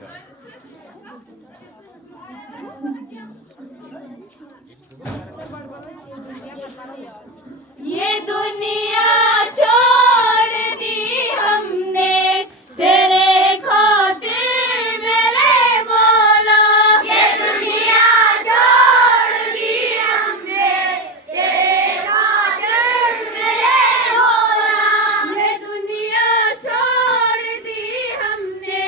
ये दुनिया छोड़ दी हमने तेरे खातिर मेरे मौला। ये दुनिया छोड़ दी हमने तेरे खातिर मेरे मौला। ये दुनिया छोड़ दी हमने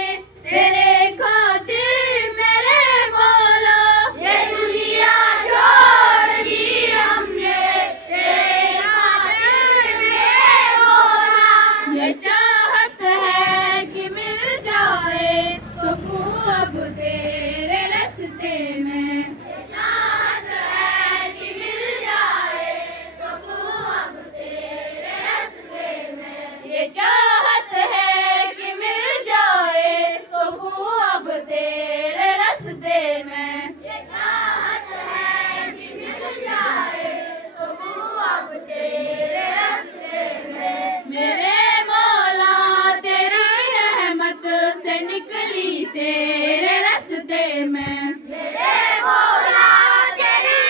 तेरे खातिर मेरे मौला। ये दुनिया छोड़ दी हमने तेरे खातिर मेरे मौला। ये चाहत है कि मिल जाए सुकून अब तेरे रास्ते में। ये चाहत है कि मिल जाए सुकून अब तेरे रास्ते में। ये चाहत है कि मिल जाए सुकून अब तेरे रास्ते में। ये चाहत है कि मिल जाए सुकून अब तेरे रास्ते में। मेरे मौला तेरी रहमत से निकली तेरे रास्ते में। मेरे मौला तेरी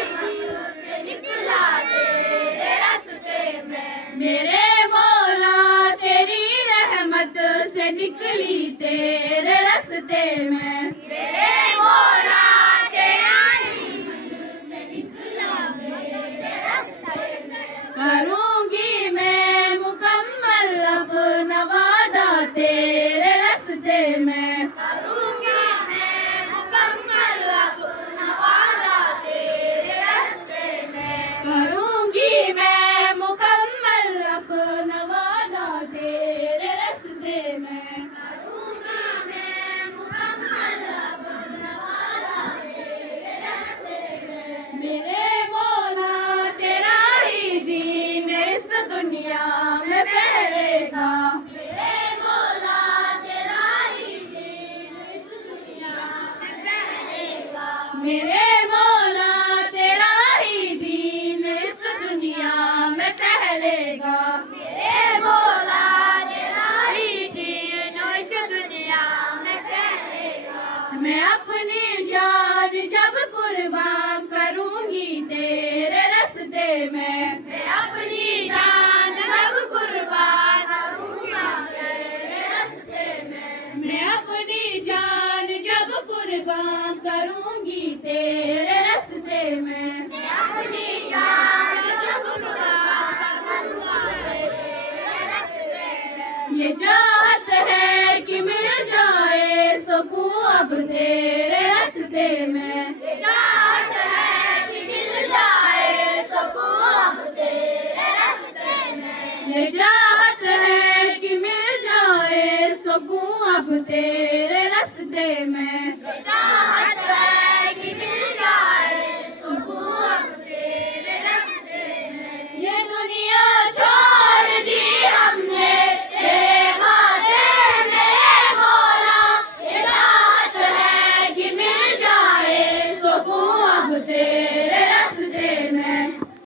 रहमत से निकला तेरे रास्ते में। मेरे मौला तेरी रहमत से निकली तेरे रास्ते में। मेरे मौला तेरी रहमत से निकला तेरे रास्ते में। करूंगी मैं मुकम्मल अपना वादा तेरे रास्ते में। करूंगी मैं मुकम्मल अपना वादा तेरे रास्ते में। करूंगी मैं मुकम्मल अपना वादा तेरे रास्ते में। करूंगा मैं मुकम्मल अपना वादा तेरे रास्ते में। मेरे मौला तेरा ही दीन इस दुनिया में फैलेगा। मेरे मौला तेरा ही दीन इस दुनिया में फैलेगा। मेरे मौला तेरा ही दीन इस दुनिया में फैलेगा। मेरे मौला तेरा ही दीन इस दुनिया में फैलेगा। मैं अपनी जान जब कुर्बान करूंगी तेरे रास्ते में। मैं अपनी जान जब कुर्बान करूंगा तेरे रास्ते में। मैं अपनी जान जब कुर्बान करूंगी तेरे रास्ते में। मैं अपनी जान जब कुर्बान करूंगा तेरे रास्ते में। ये चाहत है कि मिल जाए सुकून अब तेरे रास्ते में। ये चाहत है कि मिल जाए सुकून अब तेरे रास्ते में। ये चाहत है कि मिल जाए सुकून अब तेरे रास्ते में। ये चाहत है